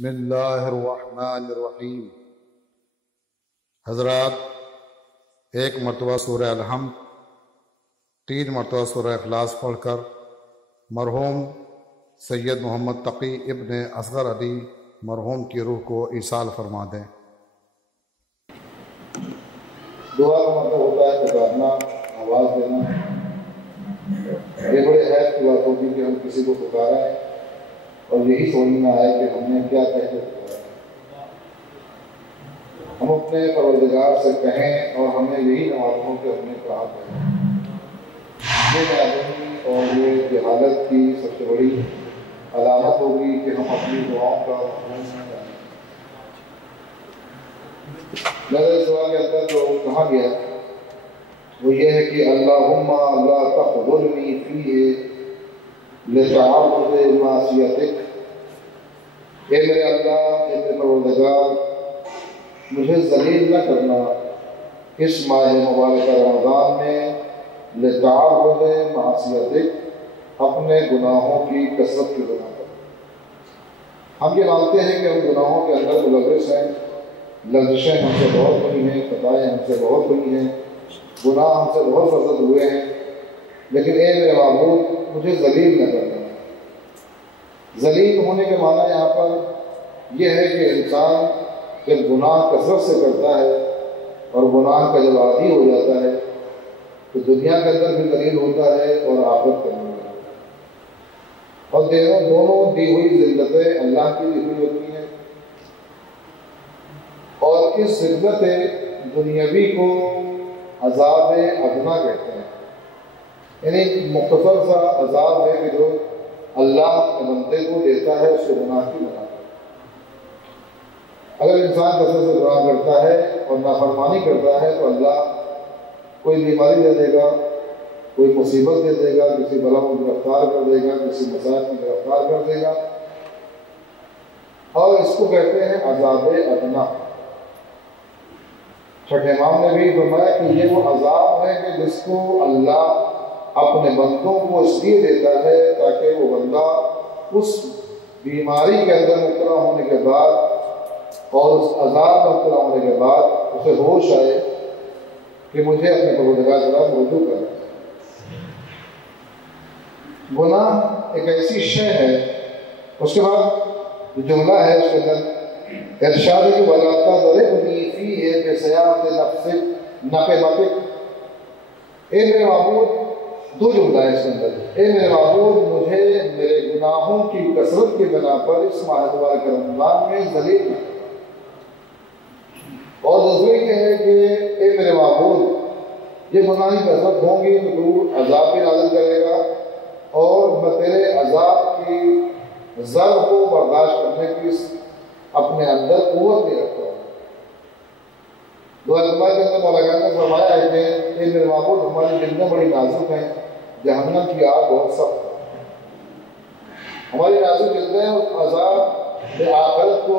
بسم اللہ الرحمن الرحیم۔ حضرات، ایک مرتبہ سورہ الحمد، 3 مرتبہ سورہ اخلاص پڑھ کر مرحوم سید محمد تقی ابن اصغر علی مرحوم کی روح کو ایصال فرما دیں۔ دعا کا مطلب ہوتا ہے پکارنا، آواز دینا۔ یہ بڑے حیرت کی بات ہوگی کہ ہم کسی کو پکاریں اور یہی سمجھ میں آئے کہ ہم نے کیا کہہ کے پکارا۔ ہم اپنے پروردگار سے کہیں اور ہمیں یہی نہ معلوم ہو کہ ہم نے کہا کہیں۔ یہ نادانی اور یہ جہالت کی سب سے بڑی علامت ہوگی کہ ہم اپنی دعاؤں کا مفہوم نہ جانیں۔ نظر سوال کے اندر جو کہا گیا وہ یہ ہے کہ اللہم لا تخذلنی فیہ لتعرض معصیتک، اے میرے اللہ، اے میرے پروردگار، مجھے ذلیل نہ کرنا اس ماہ مبارکہ رمضان میں لتعرض معصیتک، اپنے گناہوں کی کثرت کی بنا پر۔ ہم یہ مانتے ہیں کہ ہم گناہوں کے اندر ملوث ہیں، لرزشیں ہم سے بہت ہوئی ہیں، خطائیں ہم سے بہت ہوئی ہیں، گناہ ہم سے بہت فسد ہوئے ہیں، لیکن اے میرے معبود، مجھے ذلیل نہ کرنا۔ ذلیل ہونے کے معنی یہاں پر یہ ہے کہ انسان جب گناہ کثرت سے کرتا ہے اور گناہ کا جب عادی ہو جاتا ہے تو دنیا کے اندر بھی ذلیل ہوتا ہے اور آخرت کے اندر بھی۔ اور دونوں دی ہوئی ذلتیں اللہ کی دی ہوئی ہوتی ہیں، اور اس ذلت دنیاوی کو عذاب ادنا کہتے ہیں، یعنی مختصر سا عذاب ہے کہ جو اللہ کے بندے کو دیتا ہے اس کے گناہ کی بنا پر۔ اگر انسان کثرت سے گناہ کرتا ہے اور نافرمانی کرتا ہے تو اللہ کوئی بیماری دے دے گا، کوئی مصیبت دے دے گا، کسی بلا کو گرفتار کر دے گا، کسی مسائل کو گرفتار کر دے گا، اور اس کو کہتے ہیں عذاب ادنا۔ چھٹے امام نے بھی فرمایا کہ یہ وہ عذاب ہے کہ جس کو اللہ اپنے بندوں کو اس لیے دیتا ہے تاکہ وہ بندہ اس بیماری کے اندر مبتلا ہونے کے بعد اور اس عذاب میں مبتلا ہونے کے بعد اسے ہوش آئے کہ مجھے اپنے پروردگار کی طرف رجوع کرنا ہے۔ گناہ ایک ایسی شے ہے، اس کے بعد جو جملہ ہے اس کے اندر ارشاد ہے کہ وَلَا تَضْرِبْنِي فِيهِ بِسَيَاطِ نَفْسِكَ نَقِبَتِكَ، اے میرے معبود، دو جملہ ہے اس کے اندر، اے میرے معبود، مجھے میرے گناہوں کی کثرت کی بنا پر اس ماہ مبارک رمضان میں ذلیل نہ کر۔ اور دوسرے یہ ہے کہ اے میرے معبود، یہ گناہ کی کثرت ہوں گی تو تو عذاب بھی نازل کرے گا، اور میں تیرے عذاب کی ضرب کو برداشت کرنے کی اپنے اندر قوت نہیں رکھتا ہوں۔ دعا کے اندر مولا نے فرمایا ہے کہ اے میرے معبود، ہماری جلدیں بڑی نازک ہیں، جہنم کی آگ بہت سخت ہے۔ ہماری نازک جلدیں عذاب آخرت کو،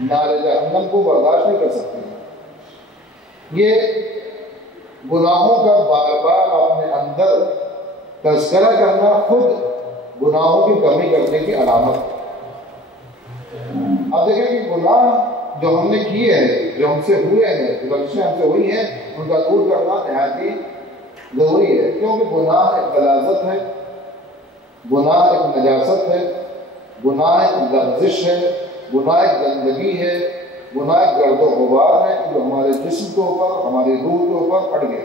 نار جہنم کو برداشت نہیں کر سکتی ہیں۔ یہ گناہوں کا بار بار اپنے اندر تذکرہ کرنا خود گناہوں کی کمی کرنے کی علامت ہے۔ اب دیکھیں کہ گناہ جو ہم نے کیے ہیں، جو ہم سے ہوئے ہیں، جو لفظیں ہم سے ہوئی ہیں، ان کا دور کرنا نہایت ہی ضروری ہے، کیونکہ گناہ ایک غلاظت ہے، گناہ ایک نجاست ہے، گناہ ایک لغزش ہے، گناہ ایک گندگی ہے، گناہ ایک گرد و غبار ہے جو ہمارے جسم کے اوپر، ہماری روح کے اوپر پڑ گیا۔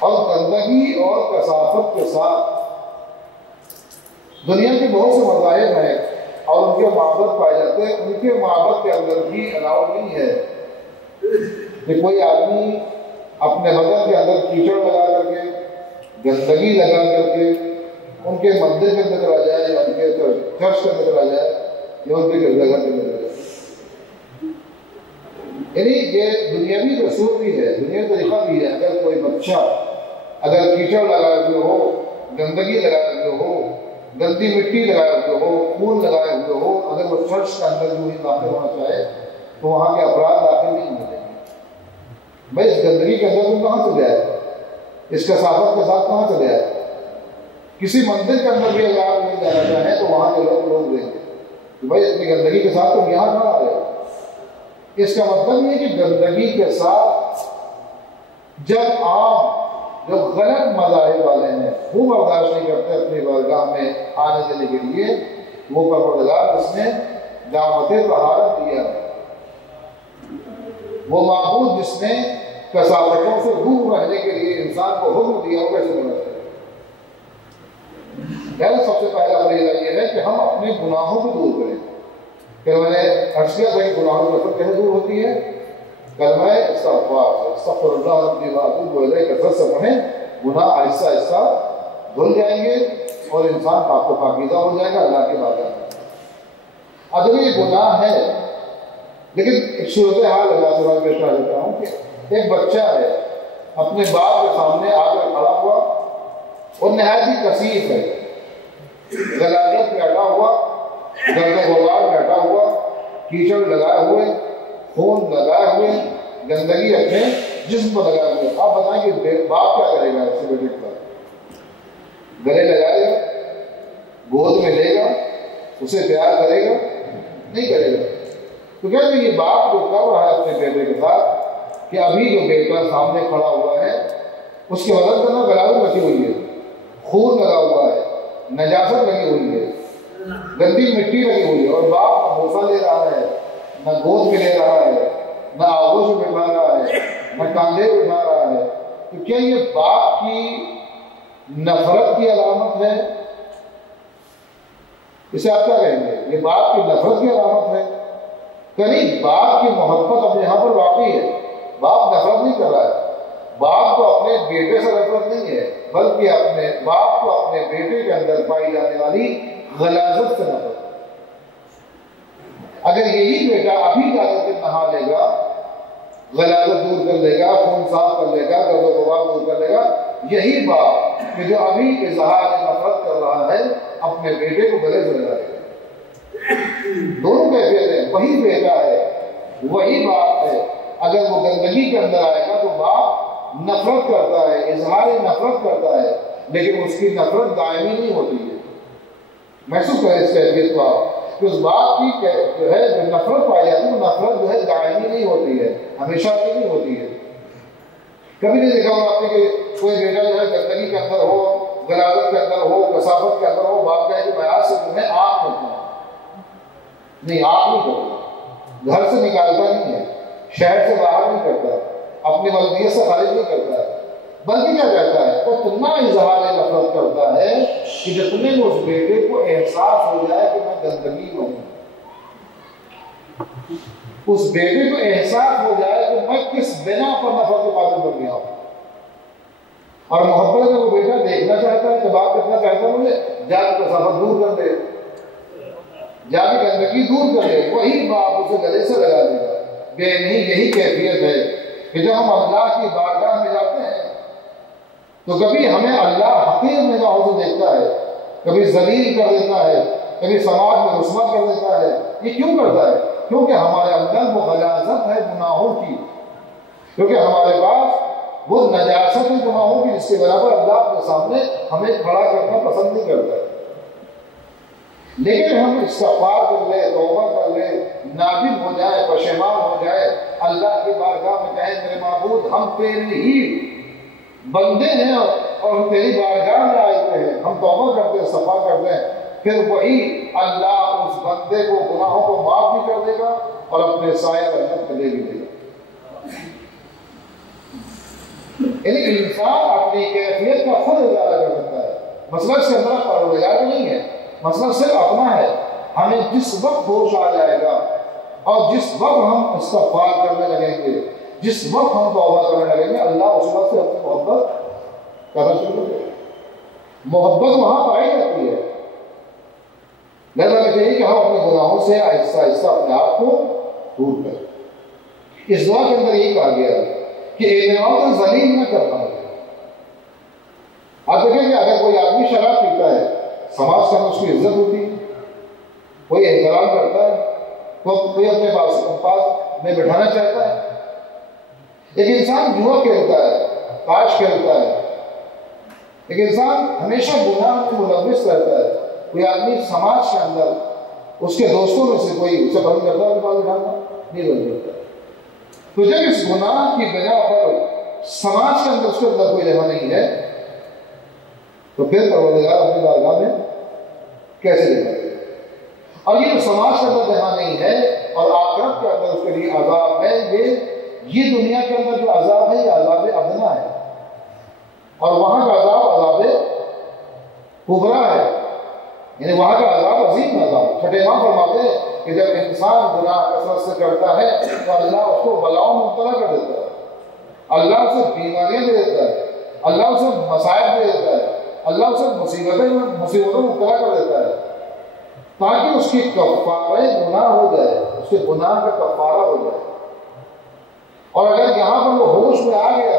اور گندگی اور کثافت کے ساتھ دنیا کے بہت سے مذاہب ہیں اور ان کے معبد پائے جاتے ہیں، ان کے معبد کے اندر بھی الاؤ نہیں ہے کہ کوئی آدمی اپنے بدن کے اندر کیچڑ لگا کر کے، گندگی لگا کر کے ان کے مندر کے اندر چلا جائے، یا ان کے چرچ کے اندر چلا جائے، یا ان کے گرجا گھر کے اندر چلا جائے۔ یعنی یہ دنیاوی رسول بھی ہے، دنیاوی طریقہ بھی ہے۔ اگر کوئی بچہ اگر کیچڑ لگائے ہوئے ہو، گندگی لگائے ہوئے ہو، گندی مٹی لگائے ہوئے ہو، خون لگائے ہوئے ہو، اگر وہ چرچ کے اندر جو ہی داخل ہونا چاہے تو وہاں کے افراد داخل نہیں ہونے دیں گے۔ بھائی اس گندگی کے اندر تم کہاں چلے آئے، اس کثافت کے ساتھ کہاں چلے آئے؟ کسی مندر کے اندر بھی اگر آپ نہیں جانا چاہیں تو وہاں کے لوگ دیں گے، کہ بھائی اتنی گندگی کے ساتھ تم یہاں کہاں آ رہے ہو؟ اس کا مطلب یہ کہ گندگی کے ساتھ جب عام جو غلط مذاہب والے ہیں وہ برداشت نہیں کرتے اپنی بارگاہ میں آنے دینے کے لیے، وہ پروردگار جس نے دعوت طہارت دیا ہے، وہ معبود جس نے کثافتوں سے دور رہنے کے لیے انسان کو حکم دیا، وہ کیسے غلط ہے؟ سب سے پہلا فریضہ یہ ہے کہ ہم اپنے گناہوں کو دور کریں۔ پھر میں نے عرض کیا تھا کہ گناہوں کی کثرت کیسے دور ہوتی ہے؟ کلمہ استغفار، استغفر اللہ ربی واتوب الیہ کثرت سے پڑھیں، گناہ آہستہ آہستہ دھل جائیں گے اور انسان پاک و پاکیزہ ہو جائے گا اللہ کے بارگاہ میں۔ اگر یہ گناہ ہے، لیکن ایک صورتحال اللہ سے بات پیش کر دیتا ہوں کہ ایک بچہ ہے اپنے باپ کے سامنے آ کر کھڑا ہوا اور نہایت ہی کثیف ہے، غلاظت بیٹھا ہوا، گرد و غبار بیٹھا ہوا، کیچڑ لگائے ہوئے، خون لگائے ہوئے، گندگی اپنے جسم پر لگائے ہوئے۔ آپ بتائیں کہ باپ کیا کرے گا ایسے بیٹے کے ساتھ؟ گلے لگائے گا، گود میں لے گا، اسے پیار کرے گا؟ نہیں کرے گا۔ تو کہتے ہیں یہ باپ جو کر رہا ہے اپنے بیٹے کے ساتھ کہ ابھی جو بیٹا سامنے کھڑا ہوا ہے اس کے بدن پر نہ غلاظت رکھی ہوئی ہے، خون لگا ہوا ہے، نجاست لگی ہوئی ہے، گندی مٹی لگی ہوئی ہے، اور باپ نہ بوسہ لے رہا ہے، نہ گود میں لے رہا ہے، نہ آغوش میں بٹھا رہا ہے، نہ کاندھے میں اٹھا رہا ہے۔ تو کیا یہ باپ کی نفرت کی علامت ہے؟ اسے آپ کیا کہیں گے؟ یہ باپ کی نفرت کی علامت ہے؟ کہیں باپ کی محبت اب یہاں پر واقعی ہے، باپ نفرت نہیں کر رہا ہے، باپ کو اپنے بیٹے سے نفرت نہیں ہے، بلکہ اپنے باپ کو اپنے بیٹے کے اندر پائی جانے والی غلاظت سے نفرت ہے۔ اگر یہی بیٹا ابھی جا کر کے نہا لے گا، غلاظت دور کر لے گا، خون صاف کر لے گا، گرد و غبار دور کر لے گا، یہی باپ کہ جو ابھی اظہار نفرت کر رہا ہے اپنے بیٹے کو گلے سے لگا لے گا۔ دونوں کیفیت ہیں، وہی بیٹا ہے، وہی باپ ہے۔ اگر وہ گندگی کے اندر آئے گا تو باپ نفرت کرتا ہے، اظہار نفرت کرتا ہے، لیکن اس کی نفرت دائمی نہیں ہوتی ہے۔ محسوس کریں اس کیفیت کو آپ کہ اس باپ کی جو ہے جو نفرت پائی جاتی ہے وہ نفرت جو ہے دائمی نہیں ہوتی ہے، ہمیشہ کی نہیں ہوتی ہے۔ کبھی نہیں دیکھا ہوگا آپ نے کہ کوئی بیٹا جو ہے گندگی کے اندر ہو، غلاظت کے اندر ہو، کثافت کے اندر ہو، باپ کہے کہ میں آج سے تمہیں آنکھ کرتا ہوں۔ نہیں، آنکھ نہیں کرتا، گھر سے نکالتا نہیں ہے، شہر سے باہر نہیں کرتا، اپنی والدیت سے خارج نہیں کرتا ہے، بلکہ کیا کہتا ہے؟ وہ اتنا اظہار نفرت کرتا ہے کہ جتنے میں اس بیٹے کو احساس ہو جائے کہ میں گندگی میں ہوں، اس بیٹے کو احساس ہو جائے کہ میں کس بنا پر نفرت کے پاس بن گیا ہوں۔ اور محبت میں وہ بیٹا دیکھنا چاہتا ہے کہ باپ کتنا چاہتا ہے مجھے جا کے کثافت دور کر دے، جا کے گندگی دور کر دے، وہی باپ اسے گلے سے لگا دے گا۔ بے نہیں، یہی کیفیت ہے کہ جب ہم اللہ کی بارگاہ میں جاتے ہیں تو کبھی ہمیں اللہ حقیر نگاہوں سے دیکھتا ہے، کبھی ذلیل کر دیتا ہے، کبھی سماج میں رسوا کر دیتا ہے۔ یہ کیوں کرتا ہے؟ کیونکہ ہمارے اندر وہ غلاظت ہے گناہوں کی، کیونکہ ہمارے پاس وہ نجاست ہے گناہوں کی، جس کے برابر اللہ کے سامنے ہمیں کھڑا کرنا پسند نہیں کرتا ہے۔ لیکن ہم استغفار کر لیں، توبہ کر لیں، نادم ہو جائے، پشیمان ہو جائے، اللہ کی بارگاہ میں کہیں میرے معبود ہم تیرے ہی بندے ہیں اور ہم تیری بارگاہ میں آئے ہوئے ہیں، ہم توبہ کرتے ہیں، صفا کرتے ہیں، پھر وہی اللہ اس بندے کو گناہوں کو معاف بھی کر دے گا اور اپنے سایہ رحمت میں لے بھی دے گا۔ یعنی انسان اپنی کیفیت کا خود اجارہ کر سکتا ہے، مسئلہ اس کے اندر پروردگار کا نہیں ہے، مسئلہ صرف اپنا ہے۔ ہمیں جس وقت ہوش آ جائے گا اور جس وقت ہم استغفار کرنے لگیں گے، جس وقت ہم توبہ کرنے لگیں گے، اللہ اس وقت سے اپنی محبت کرنا شروع کر دے گا۔ محبت وہاں پائی جاتی ہے۔ لہذا میں چاہیے کہ ہم اپنے گناہوں سے آہستہ آہستہ اپنے آپ کو دور کریں۔ اس دعا کے اندر یہی کہا گیا ہے کہ اعتراض ذلیل نہ کرنا ہے۔ آپ دیکھیں کہ اگر کوئی آدمی شراب پیتا ہے، سماج کے اندر اس کی عزت ہوتی ہے، کوئی احترام کرتا ہے، کوئی اپنے پاس میں بٹھانا چاہتا ہے۔ ایک انسان جوا کھیلتا ہے، تاش کھیلتا ہے، ایک انسان ہمیشہ گناہ میں ملوث رہتا ہے، کوئی آدمی سماج کے اندر اس کے دوستوں میں سے کوئی اسے پسند کرتا ہے بال اٹھانا؟ نہیں پسند کرتا. تو جب اس گناہ کی بنا پر سماج کے اندر اس کے اندر کوئی جگہ نہیں ہے تو پھر پروردگار اپنی بارگاہ میں کیسے جگہ دے؟ اور یہ جو سماج کے اندر جگہ نہیں ہے اور آخرت کے اندر اس کے لیے عذاب ہے، یہ دنیا کے اندر جو عذاب ہے یہ عذاب ادنا ہے، اور وہاں کا عذاب عذاب کبرا ہے، یعنی وہاں کا عذاب عظیم عذاب. چھٹے امام فرماتے ہیں کہ جب انسان گناہ کثرت سے کرتا ہے تو اللہ اس کو بلاؤں میں مبتلا کر دیتا ہے، اللہ اسے بیماریاں دے دیتا ہے، اللہ اسے مصائب دے دیتا ہے، اللہ اسے مصیبتوں میں مبتلا کر دیتا ہے تاکہ اس کی کفارہ گناہ ہو جائے، اس کے گناہ کا کفارہ ہو جائے. اور اگر یہاں پر وہ ہوش میں آ گیا،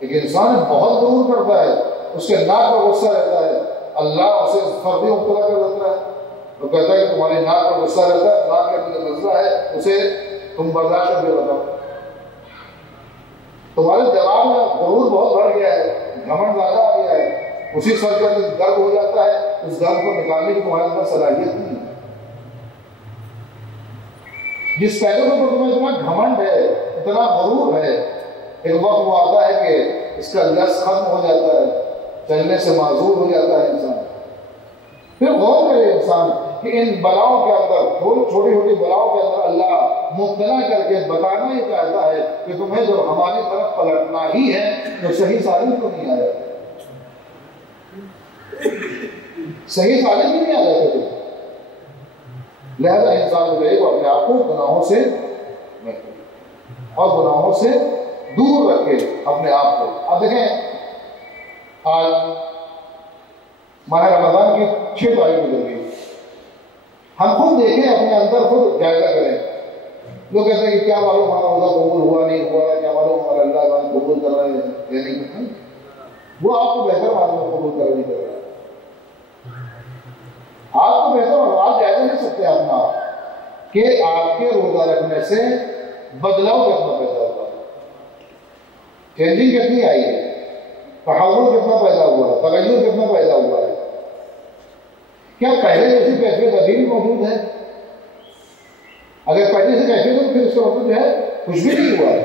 ایک انسان بہت غرور کرتا ہے، اس کے ناک پر غصہ رہتا ہے، اللہ اسے فردی مبتلا کر دیتا ہے، تو کہتا ہے کہ تمہاری ناک پر غصہ رہتا ہے، ناک کے اندر مسئلہ ہے، اسے تم برداشت کر کے بتاؤ. تمہارے دماغ میں غرور بہت بڑھ گیا ہے، گھمنڈ زیادہ آ گیا ہے، اسی سر کے اندر درد ہو جاتا ہے، اس درد کو نکالنے کی تمہارے اندر صلاحیت نہیں ہے. جس پہلو پر تمہیں اتنا گھمنڈ ہے، اتنا غرور ہے، ایک وقت وہ آتا ہے کہ اس کا لفظ ختم ہو جاتا ہے، چلنے سے معذور ہو جاتا ہے انسان. پھر غور کرے انسان کہ ان بلاؤں کے اندر، چھوٹی چھوٹی بلاؤں کے اندر اللہ مبتلا کر کے بتانا ہی چاہتا ہے کہ تمہیں جو ہماری طرف پلٹنا ہی ہے تو صحیح سالم کو نہیں آیا، صحیح سالم بھی نہیں آ جاتے تھے. لہذا انسان جو ہے وہ اپنے آپ کو گناہوں سے اور گناہوں سے دور رکھے اپنے آپ کو. اب دیکھیں آج ماہ رمضان کی 6 تاریخ گزر گئی، ہم خود دیکھیں اپنے اندر خود جائزہ کریں. لوگ کہتے ہیں کہ کیا معلوم ہمارا روزہ قبول ہوا نہیں ہوا، کیا معلوم ہمارا اللہ تعالیٰ قبول کر رہے ہیں یا نہیں کر رہے. وہ آپ کو بہتر معلوم قبول کر نہیں کر رہا ہے، آپ کو بہتر اور آپ جائزہ لے سکتے ہیں اپنا کہ آپ کے روزہ رکھنے سے بدلاؤ کتنا پیدا ہوا ہے، چینجنگ کتنی آئی ہے، تحول کتنا پیدا ہوا ہے، تغیر کتنا پیدا ہوا ہے. کیا پہلے جیسی کیفیت ابھی بھی موجود ہے؟ اگر پہلے سے کیفیت ہو پھر اس کا مطلب جو ہے کچھ بھی نہیں ہوا ہے،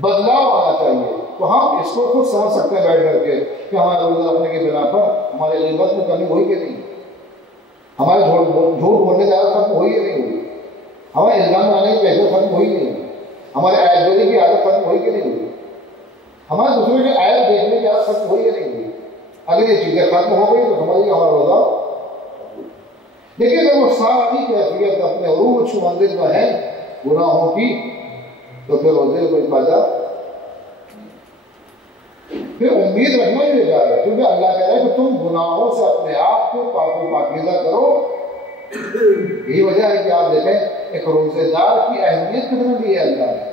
بدلاؤ آنا چاہیے. تو ہم اس کو خود سمجھ سکتے ہیں بیٹھ کر کے کہ ہمارے روزہ رکھنے کی بنا پر ہمارے غیبت میں کمی ہوئی کہ نہیں، ہمارے جھوٹ بولنے کی عادت ختم ہوئی کہ نہیں ہوئی، ہمارے الزام لگانے کی کیفیت ختم ہوئی نہیں ہوئی، ہمارے عیب گوئی کی عادت ختم ہوئی کہ نہیں ہوئی، ہمارے دوسرے کے عیب دیکھنے کی عادت ختم ہوئی کہ نہیں ہوئی. اگر یہ چیزیں ختم ہو گئی تو سمجھیے ہمارا روزہ. لیکن اگر وہ ساری کیفیت اپنے عروج منزل میں ہے گناہوں کی تو پھر روزے کوئی فائدہ، پھر امید رکھنا ہی بیکار ہے. کیونکہ اللہ کہہ رہا ہے کہ تم گناہوں سے اپنے آپ کو پاک و پاکیزہ کرو. یہی وجہ ہے کہ آپ دیکھیں ایک روزے دار کی اہمیت کتنا دی ہے اللہ نے،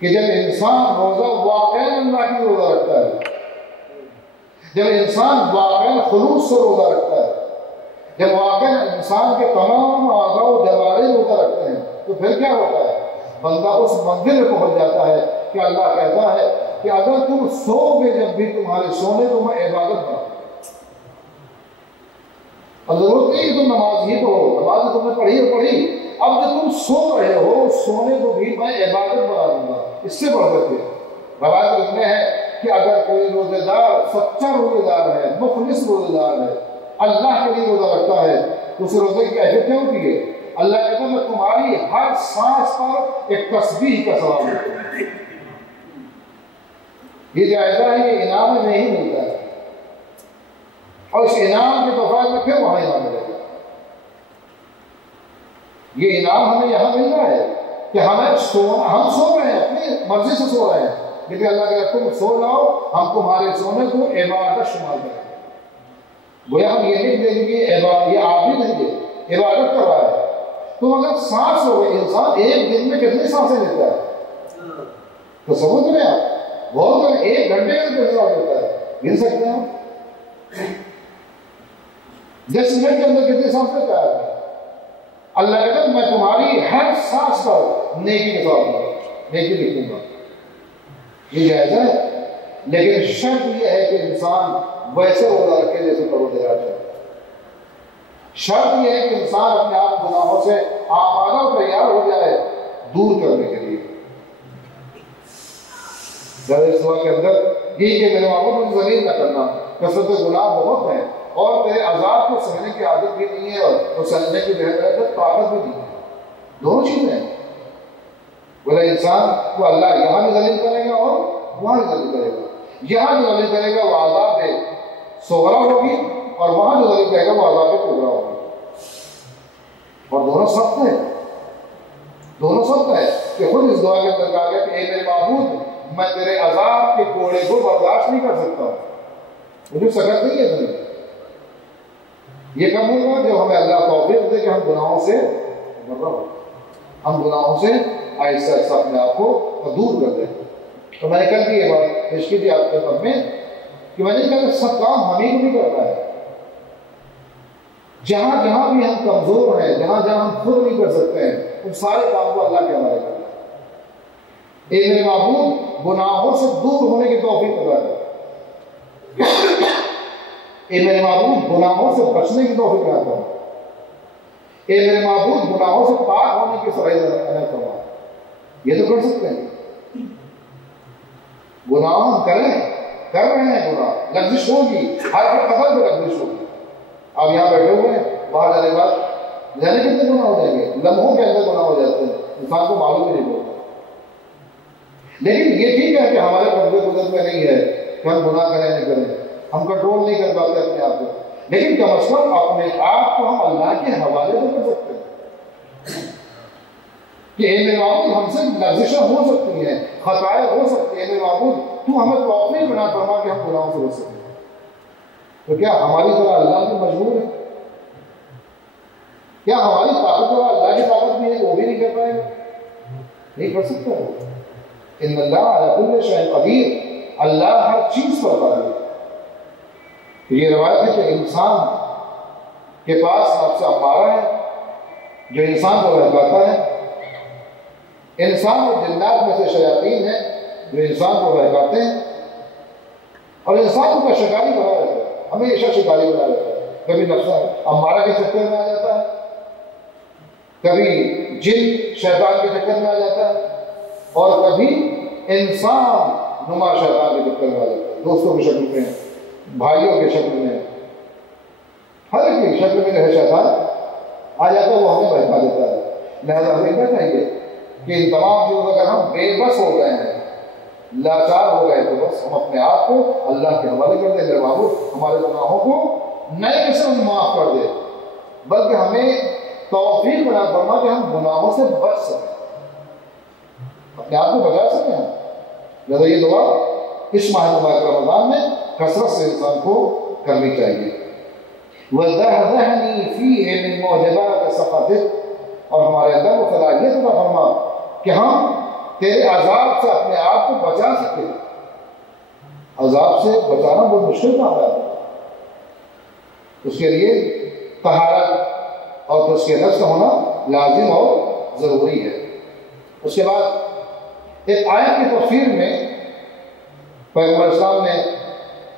کہ جب انسان روزہ واقعی اللہ کی روزہ رکھتا ہے، جب انسان واقعی خلوص سے روزہ رکھتا ہے، جب واقعی انسان کے تمام اعضاء و جوارح روزہ رکھتے ہیں تو پھر کیا ہوتا ہے؟ بندہ اس منزل میں پہنچ جاتا ہے کہ اللہ کہتا ہے کہ اگر تم سو گے جب بھی تمہارے سونے کو میں عبادت بناؤں. اب ضرورت نہیں کہ تم نماز ہی تو ہو، نماز تم نے پڑھی اور پڑھی، اب جب تم سو رہے ہو سونے کو بھی میں عبادت بنا دوں گا. اس سے بڑھ کر کے روایت لکھنے ہیں کہ اگر کوئی روزے دار سچا روزے دار ہے، مخلص روزے دار ہے، اللہ کے لیے روزہ رکھتا ہے تو اس روزے کی اہمیت کیا ہوتی ہے؟ اللہ کہتا ہے میں تمہاری ہر سانس پر ایک تسبیح کا ثواب دیتا ہوں. یہ جائزہ ہے، یہ انعام میں نہیں ملتا ہے، اور اس انعام کے توفیق میں پھر وہاں انعام ملے گا. یہ انعام ہمیں یہاں مل رہا ہے کہ ہم سو رہے ہیں، اپنی مرضی سے سو رہے ہیں، لیکن اللہ کہتا ہے تم سو جاؤ، ہم تمہارے سونے کو عبادت شمار کریں گے. گویا ہم یہ نہیں دیں گے یہ آپ ہی نہیں دے، عبادت کر رہا ہے. تو اگر سانس ہو گئی، انسان ایک دن میں کتنی سانسیں لیتا ہے تو سمجھ رہے ہیں آپ، بہت کریں 1 گھنٹے میں کتنا سانس لیتا ہے گن سکتے ہیں ہم، 10 منٹ کے اندر کتنی سانس لیتا ہے. اللہ کہتا ہے میں تمہاری ہر سانس پر نیکی کے ساتھ دوں گا، نیکی لکھوں گا. یہ جائزہ ہے، لیکن شرط یہ ہے کہ انسان ویسے روزہ رکھے جیسے پروردگار چاہتا ہے. شرط یہ ہے کہ انسان اپنے آپ گناہوں سے آمادہ اور تیار ہو جائے دور کرنے کے لیے۔ اس دعا کے اندر یہ کہ میرے معبود مجھے ذلیل نہ کرنا، کثرت گناہ بہت ہے اور تیرے عذاب کو سہنے کی عادت بھی نہیں ہے اور سہنے کی طاقت بھی نہیں ہے، دونوں چیزیں ہیں۔ بولا انسان کو اللہ یہاں بھی ذلیل کرے گا اور وہاں بھی ذلیل کرے گا، یہاں جو ذلیل کرے گا وہ عذاب صغرا ہوگی اور وہاں جو ذلیل کرے گا وہ عذاب کبرا ہوگی، اور دونوں سخت ہیں، دونوں سخت ہیں کہ خود اس دعا کے اندر کہا گیا کہ اے میرے معبود میں تیرے عذاب کے کوڑے کو برداشت نہیں کر سکتا ہوں، مجھے سکت نہیں ہے دنیا۔ یہ کب ہوگا جب ہمیں اللہ توفیق دے کہ ہم گناہوں سے گناہوں سے آہستہ آہستہ اپنے آپ کو دور کر دیں۔ تو میں نے کل بھی یہ بات پیش کی تھی آپ کے طرف میں کہ میں نے کہا کہ سب کام ہمیں کو نہیں کرنا ہے، جہاں جہاں بھی ہم کمزور ہیں، جہاں جہاں ہم خود نہیں کر سکتے ہیں، ان سارے کام کو اللہ کے حوالے کرنا ہے۔ اے میرے معبود گناہوں سے دور ہونے کی توفیق عطا کر، اے میرے معبود گناہوں سے بچنے کی توفیق عطا کر، اے میرے معبود گناہوں سے پاک ہونے کی صلاحیت عطا فرما۔ یہ تو کر سکتے ہیں، گناہ ہم کر رہے ہیں، گناہ لغزش ہوگی، ہر قدم پہ لغزش ہوگی۔ آپ یہاں بیٹھے ہوئے ہیں، باہر جانے کے بعد جانے کتنے گناہ ہو جائیں گے، لمحوں کے اندر گناہ ہو جاتے ہیں، انسان کو معلوم ہی نہیں ہوتا۔ لیکن یہ ٹھیک ہے کہ ہمارے قبضے قدرت میں نہیں ہے کہ ہم گناہ کریں نہیں کریں، ہم کنٹرول نہیں کر پاتے اپنے آپ کو، لیکن کم از کم اپنے آپ کو ہم اللہ کے حوالے تو کر سکتے ہیں کہ اے میرے معبود ہم سے لغزشیں ہو سکتی ہیں، خطائیں ہو سکتی ہیں، میرے معبود تو ہمیں توفیق بنا فرما کہ ہم گناہوں سے بچ سکیں۔ تو کیا ہماری طرح اللہ بھی مجبور ہے؟ کیا ہماری طاقت طرح اللہ کی طاقت بھی ہے وہ بھی نہیں کر پائے گا؟ نہیں کر سکتا ہے۔ ان اللہ علی کل شیء قدیر، اللہ ہر چیز پر قادر ہے۔ تو یہ روایت ہے کہ انسان کے پاس نفس امارہ ہے جو انسان کو بہکاتا ہے، انسان اور جنات میں سے شیاطین ہیں جو انسان کو بہکاتے ہیں، اور انسان کو شکاری بنا رہتا ہے، ہمیشہ شکاری بنا رہتا ہے، کبھی نفس امارہ کے چکر میں آ جاتا ہے، کبھی جن شیطان کے چکر میں آ جاتا ہے، اور کبھی انسان نما شیطان کے چکر میں آ جاتا ہے، دوستوں کی شکل میں، بھائیوں کی شکل میں، ہر ایک کی شکل میں جو ہے شیطان آ جاتا ہے، وہ ہمیں بہکا دیتا ہے۔ لہذا ہمیں کیا چاہیے کہ ان تمام چیزوں اگر ہم بے بس ہو گئے ہیں، لاچار ہو گئے، تو بس ہم اپنے آپ کو اللہ کے حوالے کر دیں۔ میرے معبود ہمارے گناہوں کو نئے قسم معاف کر دے، بلکہ ہمیں توفیق بنا فرما کہ ہم گناہوں سے بچ سکیں، اپنے آپ کو بچا سکیں ہم۔ لہذا یہ دعا اس ماہ مبارک رمضان میں کثرت سے انسان کو کرنی چاہیے۔ وَزَحْزَحْنِي فِيهِ مِن مُعْجِبَاتِ سَخَطِكَ، اور ہمارے اندر وہ صلاحیت عطا فرما کہ ہم تیرے عذاب سے اپنے آپ کو بچا سکیں۔ عذاب سے بچانا بہت مشکل کام ہے، اس کے لیے طہارت اور اس کے نفس کا ہونا لازم اور ضروری ہے۔ اس کے بعد ایک آیت کی تفسیر میں پیغمبر اسلام نے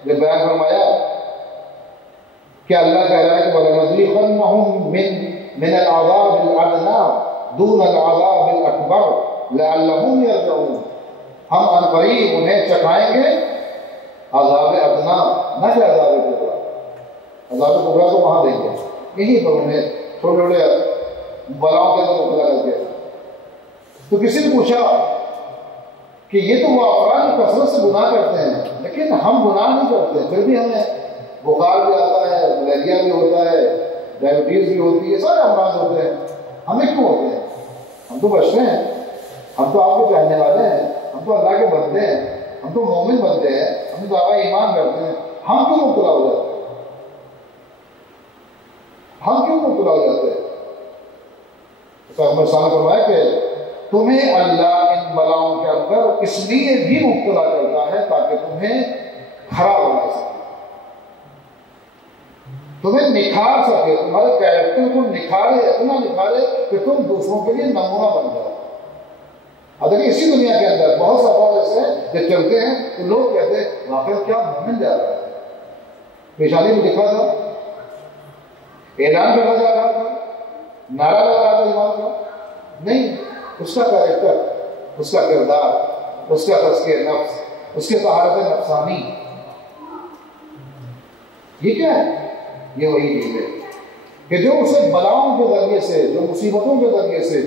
جب بیان فرمایا کہ اللہ کہہ رہا ہے کہ وَلَنُذِيقَنَّهُم مِّنَ الْعَذَابِ الْأَدْنَىٰ دُونَ الْعَذَابِ الْأَكْبَرِ لَعَلَّهُمْ يَرْجِعُونَ، ہم عنقریب انہیں چکھائیں گے عذاب ادنا، نہ کہ عذاب کبریٰ۔ عذاب کبریٰ تو وہاں دیں گے، یہیں پر انہیں چھوٹے چھوٹے بلاؤں کے اندر مبتلا کر دیا۔ تو کسی نے پوچھا کہ یہ تو وہ افراد جو کثرت سے گناہ کرتے ہیں، لیکن ہم گناہ نہیں کرتے، پھر بھی ہمیں بخار بھی آتا ہے، ملیریا بھی ہوتا ہے، ڈائبٹیز بھی ہوتی ہے، سارے امراض ہوتے ہیں، ہمیں کیوں ہوتے ہیں؟ ہم تو بچتے ہیں، ہم تو آپ کو چاہنے والے ہیں، ہم تو اللہ کے بندے ہیں، ہم تو مومن بنتے ہیں، ہم تو دعویٰ ایمان کرتے ہیں، ہم کیوں مبتلا ہو جاتے ہیں؟ ہم کیوں مبتلا ہو جاتے ہیں؟ پیغمبر صلی اللہ علیہ وسلم نے فرمایا کہ تمہیں اللہ ان بلاؤں کے اندر اس لیے بھی مبتلا کرتا ہے تاکہ تمہیں کھڑا بنا سکے، تمہیں نکھار سکے، تمہارے کیریکٹر کو نکھارے، اتنا نکھارے کہ تم دوسروں کے لیے نمونہ بن جاؤ۔ اگر اسی دنیا کے اندر بہت سے افراد ایسے ہیں جو چلتے ہیں تو لوگ کہتے ہیں واقعی کیا مومن جا رہا ہے، پیشانی میں لکھا تھا اعلان کرنا جا رہا تھا، نعرہ لگا رہا تھا ایمان کا؟ نہیں، اس کا کریکٹر، اس کا کردار، اس کا تزکیہ نفس، اس کے طہارت نفسانی، یہ کیا ہے؟ یہ وہی چیز ہے کہ جو اسے بلاؤں کے ذریعے سے، جو مصیبتوں کے ذریعے سے،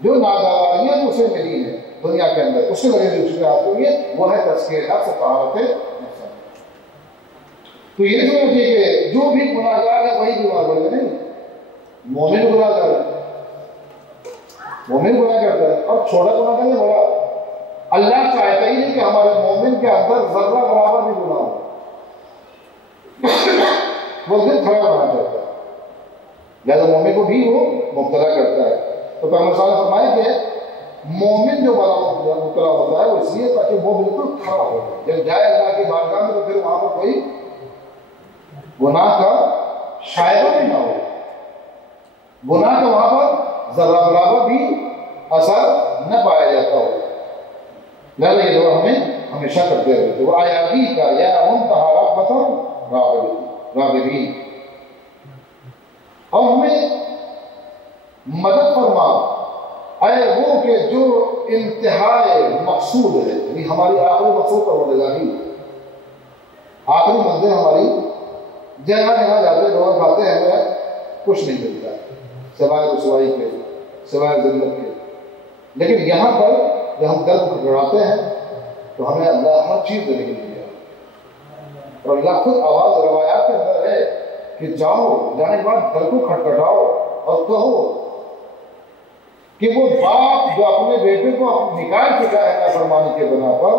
جو ناگواریاں جو اسے ملی ہیں دنیا کے اندر، اس کے ذریعے سے اس کے ہاتھ ہوئی ہے، وہ ہے تزکیہ نفس، طہارت نفسانی۔ تو یہ سمجھ لیجیے کہ جو بھی گناہگار ہے وہی بیمار ہوگا نہیں، مومن گناہگار ہے، مومن گناہ کرتا ہے، اور چھوٹا گناہ نہیں بڑا، اللہ چاہتا ہی نہیں کہ ہمارے مومن کے اندر ذرہ برابر بھی گناہ ہو، وہ دل کھڑا بنا کرتا ہے، لہذا مومن کو بھی وہ مبتلا کرتا ہے۔ تو پیغمبر صلی اللہ علیہ وسلم فرمائے کہ مومن جو مبتلا ہوتا ہے وہ اس لیے تاکہ وہ بالکل کھڑا ہو، جب جائے اللہ کی بارگاہ میں تو پھر وہاں پر کوئی گناہ کا شائبہ بھی نہ ہو، گناہ کا وہاں پر ذرہ برابر بھی اثر نہ پایا جاتا ہو۔ لہذا یہ دعا ہمیں ہمیشہ کرتے رہتے، وہ آیاتی کا یا منتہا رغبۃ راغبین، اور ہمیں مدد فرما اے وہ کہ جو انتہائی مقصود ہے، یعنی ہماری آخری مقصود پر مددگاری، آخری منزل ہماری جہاں جہاں جاتے دعا کھاتے ہیں ہمیں کچھ نہیں ملتا سوائے رسوائی کے، سوائے ذلت کے، لیکن یہاں پر جب ہم دل کو کھٹکھٹاتے ہیں تو ہمیں اللہ ہر چیز دینے کے لیے، اور اللہ خود آواز روایات کے اندر ہے کہ جاؤ، جانے کے بعد دل کو کھٹکھٹاؤ اور کہو کہ وہ باپ جو اپنے بیٹے کو نکال چکا ہے نافرمانی کے بنا پر،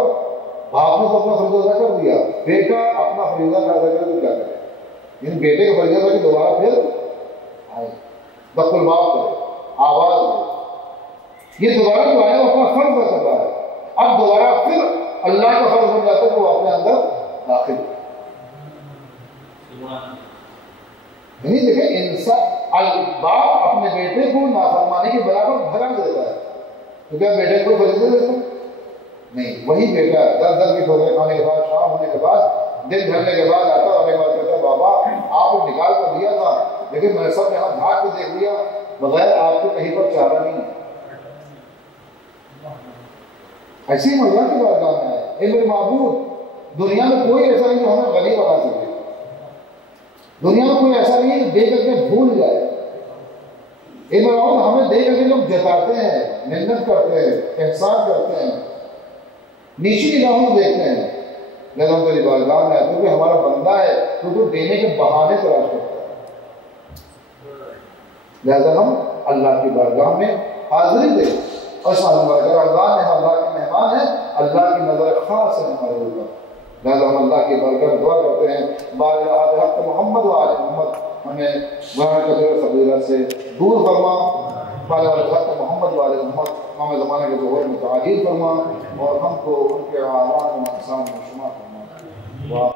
باپ نے تو اپنا فریضہ ادا کر دیا، بیٹا اپنا فریضہ ادا کرے تو کیا کرے؟ ان بیٹے کا فریضہ تھا کہ دوبارہ پھر آئے، دق الباب کرے، آواز دے، یہ دوبارہ جو آیا وہ اپنا فرض ادا کر رہا ہے، اب دوبارہ پھر اللہ کا فرض بن جاتا ہے کہ وہ اپنے اندر داخل، یعنی دیکھیں انسان باپ اپنے بیٹے کو نافرمانی کے برابر بھگا دیتا ہے، تو کیا بیٹے کو فریضہ دیتا ہے؟ نہیں، وہی بیٹا در در کی ٹھوکریں کھانے کے بعد، شام ہونے کے بعد، دن بھرنے کے بعد آتا اور ایک بار کہتا ہے بابا آپ کو نکال کر دیا تھا لیکن میں نے سب یہاں جھاڑ کے دیکھ لیا، بغیر آپ کو کہیں پر چارہ نہیں ہے۔ ایسی ہی اللہ کی بارگاہ میں ہے، اے میرے معبود، دنیا میں کوئی ایسا نہیں جو ہمیں غنی بنا سکے، دنیا میں کوئی ایسا نہیں ہے دے کر کے بھول جائے، اے میرے معبود ہمیں دے کر کے لوگ جتاتے ہیں، محنت کرتے ہیں، احسان کرتے ہیں، نیچی نگاہوں میں دیکھتے ہیں، لیکن ہم تیری بارگاہ میں کیونکہ ہمارا بندہ ہے تو دینے کے بہانے تلاش کرتا ہے، لہذا ہم اللہ کی بارگاہ میں حاضری دیں، اور اگر اللہ نے اللہ کے مہمان ہیں، اللہ کی نظر خاص ہے ہمارے اوپر، لہذا ہم اللہ کی بارگاہ میں دعا کرتے ہیں بارگاہ حق محمد و آل محمد ہمیں گناہ کبیرہ صغیرہ سے دور فرما، بارگاہ حق محمد و آل محمد ہمیں زمانے کے ظہور میں تعجیل فرما، اور ہم کو ان کے اعمال و انسان میں شمار فرما۔